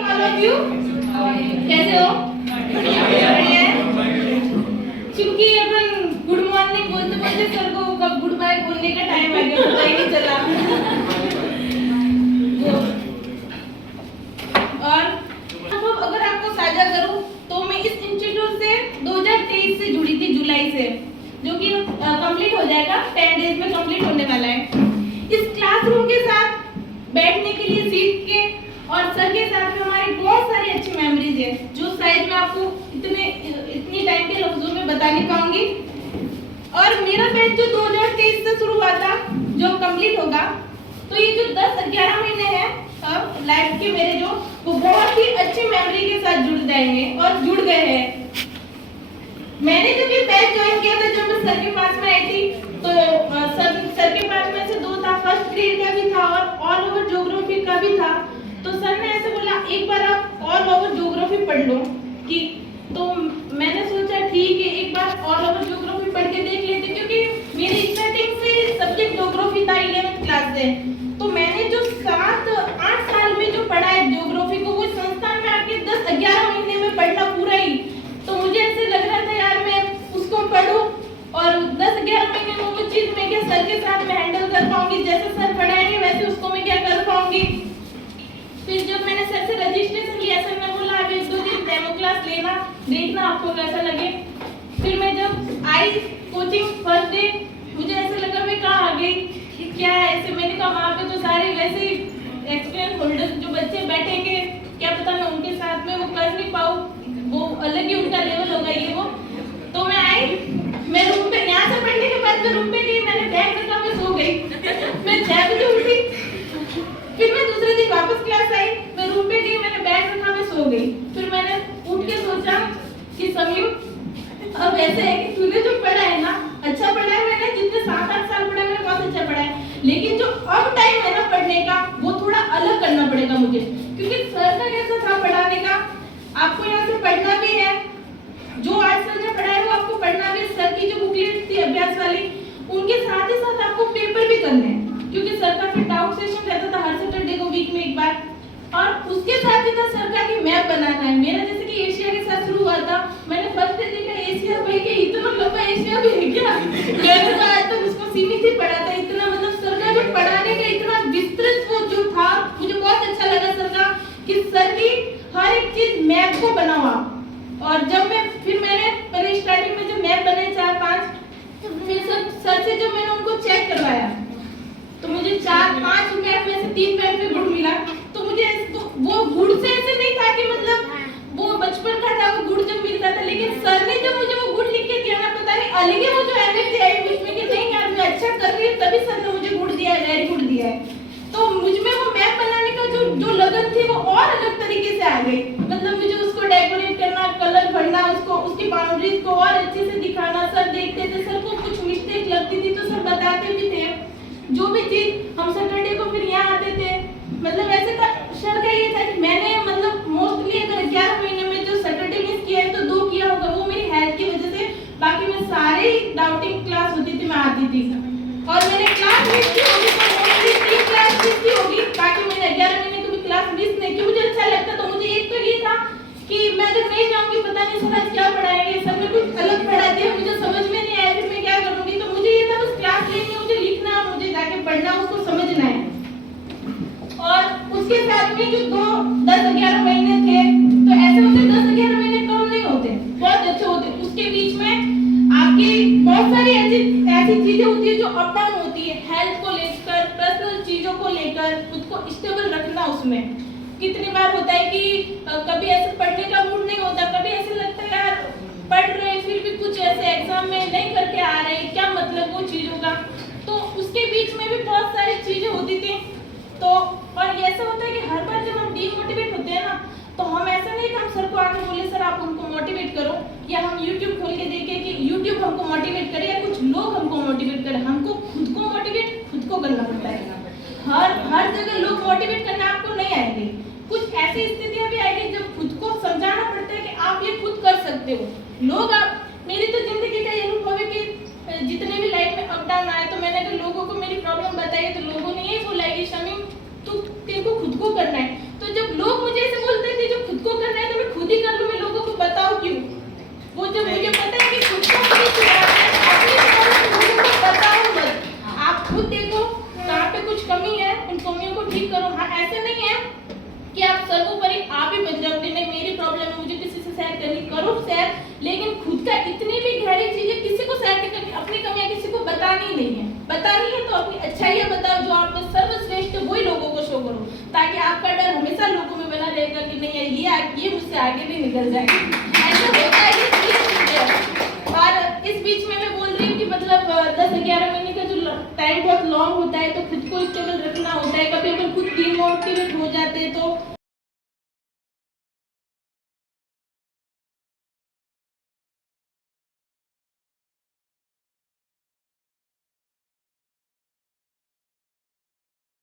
All of you कैसे हो? बढ़िया है। क्योंकि अपन गुड मॉर्निंग बोलते बोलते सर को कब गुड बाय बोलने का टाइम आ गया पता ही नहीं चला। और अगर आपको साझा करूं तो मैं इस इंस्टीट्यूट से 2023 से जुड़ी थी, जुलाई से, जो कि कंप्लीट हो जाएगा, 10 डेज में कंप्लीट होने वाला है। इस क्लासरूम के साथ बैठने के लिए सीट के और सर के साथ में हमारी बहुत सारी अच्छी मेमोरीज है, जो शायद मैं आपको इतनी टाइम के लफ्जों में बता नहीं पाऊंगी। और मेरा बैच जो 2023 से शुरू हुआ था, जो कंप्लीट होगा, तो ये जो 10-11 महीने हैं अब लाइफ के मेरे जो, वो बहुत ही अच्छी मेमोरी के साथ जुड़ जाएंगे और जुड़ गए हैं। मैंने जब ये बैच ज्वाइन किया था, जब मैं सर के पास में आई थी, तो सर के पास में से 2 था, फर्स्ट ग्रेड का भी था और ऑल ओवर ज्योग्राफी का भी था। तो सर ने ऐसे बोला एक बार आप ऑल ओवर ज्योग्राफी पढ़ लो कि, तो मैंने सोचा ठीक है एक बार ऑल ओवर ज्योग्राफी पढ़ के देख लेते, क्योंकि मेरी स्टार्टिंग से सब्जेक्ट ज्योग्राफी था 11th क्लास से। तो मैंने जो 7-8 साल में जो पढ़ा है ज्योग्राफी को, वो संस्थान में आके 10-11 महीने में पढ़ना पूरा ही। तो मुझे ऐसे लग रहा था यार मैं उसको पढूं और 10-11 महीने में वो चीज मैं क्या सर के साथ में हैंडल कर पाऊंगी, जैसे सर पढ़ाएंगे वैसे उसको मैं क्या कर पाऊंगी। फिर जब मैंने सर से रजिस्ट्रेशन लिया, सर ने बोला अब 1-2 दिन डेमो क्लास लेना, देखना आपको कैसा लगे। फिर मैं जब आई कोचिंग फर्स्ट डे, मुझे ऐसा लगा मैं कहाँ आ गई, क्या है ऐसे। मैंने कहा वहाँ पे तो सारे वैसे एक्सपीरियंस होल्डर जो बच्चे बैठेंगे, क्या पता मैं उनके साथ में वो कर नहीं पाऊँ, वो अलग ही उनका लेवल होगा ये वो। तो मैं आई, मैं रूम पे, यहाँ से पढ़ने के बाद मैं रूम पे गई, मैंने बैग रखा, मैं सो गई। मैं 6 बजे उठी, फिर मैं दूसरे दिन वापस क्लास आई, मैं रूम पे गई, मैंने बैग रखा, मैं सो गई। फिर मैंने उठ के सोचा कि समीम अब ऐसे है कि तूने जो पढ़ा है ना, अच्छा पढ़ा है, मैंने जितने 7-8 साल पढ़ा मैंने बहुत अच्छा पढ़ा है, लेकिन जो अब टाइम है ना पढ़ने का, वो थोड़ा अलग करना पड़ेगा मुझे, क्योंकि सर का कैसा था पढ़ाने का, आपको यहाँ से पढ़ना भी है, जो आज सर ने पढ़ाया वो आपको पढ़ना भी। सर की जो बुकलेट थी अभ्यास वाली, उनके साथ ही साथ आपको पेपर भी करने हैं, क्योंकि सर का फिर डाउट सेशन रहता था हर सैटरडे को वीक में एक बार। और उसके साथ ही था सर का कि मैप बनाना है मेरा, जैसे कि एशिया के साथ शुरू हुआ था। मैंने फर्स्ट डे देखा एशिया, भाई कि इतना लंबा एशिया भी है क्या, मैंने तो आज तक उसको सीमित ही पढ़ा था। इतना मतलब सर का जो पढ़ाने का इतना विस्तृत वो जो था, मुझे बहुत अच्छा लगा सर का, कि सर की हर एक चीज मैप को बनावा। और जब मैं फिर मैंने पहले स्टार्टिंग में जो मैप बनाए 4-5, तो फिर सर से जब मैंने उनको चेक करवाया, तो मुझे 4-5 मैप में से 3 मैप में गुड़ मिला। तो मुझे तो वो गुड़ से ऐसे नहीं था कि मतलब वो बचपन का था वो गुड़ जब मिलता था, लेकिन सर ने जब मुझे वो गुड़ लिख के दिया ना, पता नहीं अलग ही वो जो एनर्जी आई मुझमें कि नहीं यार मैं अच्छा कर रही हूँ, तभी सर ने मुझे गुड़ दिया है, वेरी गुड दिया है। तो मुझमें वो मैप बनाने का जो लगन थी वो और अलग तरीके से आ गई। मतलब मुझे उसको डेकोरेट करना, कलर भरना, उसको उसकी बाउंड्रीज को और अच्छे से दिखाना। सर देखते थे, सर को कुछ मिस्टेक लगती थी तो सर बताते भी थे। जो भी चीज हम सैटरडे को फिर यहाँ आते थे, मतलब ऐसे था सर का ये था कि मैंने मतलब मोस्टली अगर 11 महीने में जो सैटरडे मिस किया है तो 2 किया होगा, वो मेरी हेल्थ की वजह से। बाकी मैं सारे डाउटिंग क्लास होती थी मैं आती थी, और मैंने क्लास मिस की होगी तो मोस्टली 3 क्लास मिस की होगी, बाकी मैंने 11 महीने कभी क्लास मिस नहीं की। मुझे अच्छा लगता, तो मुझे एक तो ये था कि मैं अगर नहीं जाऊंगी पता नहीं सर आज क्या पढ़ाएंगे, सर ने कुछ अलग पढ़ा दिया, मुझे समझ में नहीं आया, फिर मैं क्या करूंगी। तो मुझे ये था बस क्लास लेनी है, मुझे लिखना है, मुझे जाके पढ़ना, उसको समझना है। और उसके साथ में जो 10-11 महीने थे, तो ऐसे होते 10-11 महीने कम नहीं होते, बहुत अच्छे होते। उसके बीच में आपकी बहुत सारी ऐसी चीजें होती है जो अप डाउन होती है, हेल्थ को लेकर, पर्सनल चीजों को लेकर, खुद को स्टेबल रखना। उसमें कितनी बार होता है कि कभी ऐसे पढ़ने का मूड नहीं होता, कभी ऐसे लगता है यार पढ़ रहे हैं फिर भी कुछ ऐसे एग्जाम में नहीं करके आ रहे हैं, क्या मतलब वो चीजों का। तो उसके बीच में भी बहुत सारी चीजें होती थी। तो और ऐसा होता है कि हर बार जब हम डीमोटिवेट होते हैं ना, तो हम ऐसा नहीं कि हम सर को आके बोले सर आप हमको मोटिवेट करो, या हम YouTube खोल के देखें कि YouTube हमको मोटिवेट करे, या कुछ लोग हमको मोटिवेट करें। हमको खुद को मोटिवेट खुद को करना पड़ता है। हर जगह लोग मोटिवेट करने आपको नहीं आएंगे, कुछ ऐसी स्थितियां भी आएगी जब खुद को समझाना पड़ता है कि आप ये खुद कर सकते हो। लोग आप, मेरी तो जिंदगी का ये अनुभव है कि जितने भी लाइफ में अप डाउन आए, तो मैंने अगर लोगों को मेरी प्रॉब्लम बताई तो लोगों ने यही बोला है कि शमीम तू तेरे को खुद को करना है। तो जब लोग मुझे ऐसे बोलते खुद ही कर लूं, मैं लोगों को बताऊं क्यों? वो जब मुझे पता है कि खुद को नहीं सुधारना है, अपनी लोगों को बताओ मत। आप खुद देखो कहाँ पे कुछ कमी है, उन कमियों को ठीक करो। हाँ, ऐसे नहीं है कि आप सर्वोपरि आप ही बन जाओगे, नहीं मेरी प्रॉब्लम है मुझे किसी से शेयर करनी, करो शेयर, लेकिन खुद का इतनी भी गहरी चीजें किसी को शेयर नहीं करनी, अपनी कमियां किसी को बतानी नहीं है। बतानी है तो अपनी अच्छाइयां बताओ, जो आपको सर्वश्रेष्ठ है वही लोगों को शो करो, ताकि आपका डर हमेशा लोगों में बना रहेगा कि नहीं यार ये मुझसे आगे भी निकल जाएगा। ऐसा होता है और इस बीच में मैं बोल रही हूँ कि मतलब 10-11 महीने का जो टाइम बहुत लॉन्ग होता है, तो खुद को स्टेबल रखना होता है। कभी अपन खुद डिमोटिवेट हो जाते हैं तो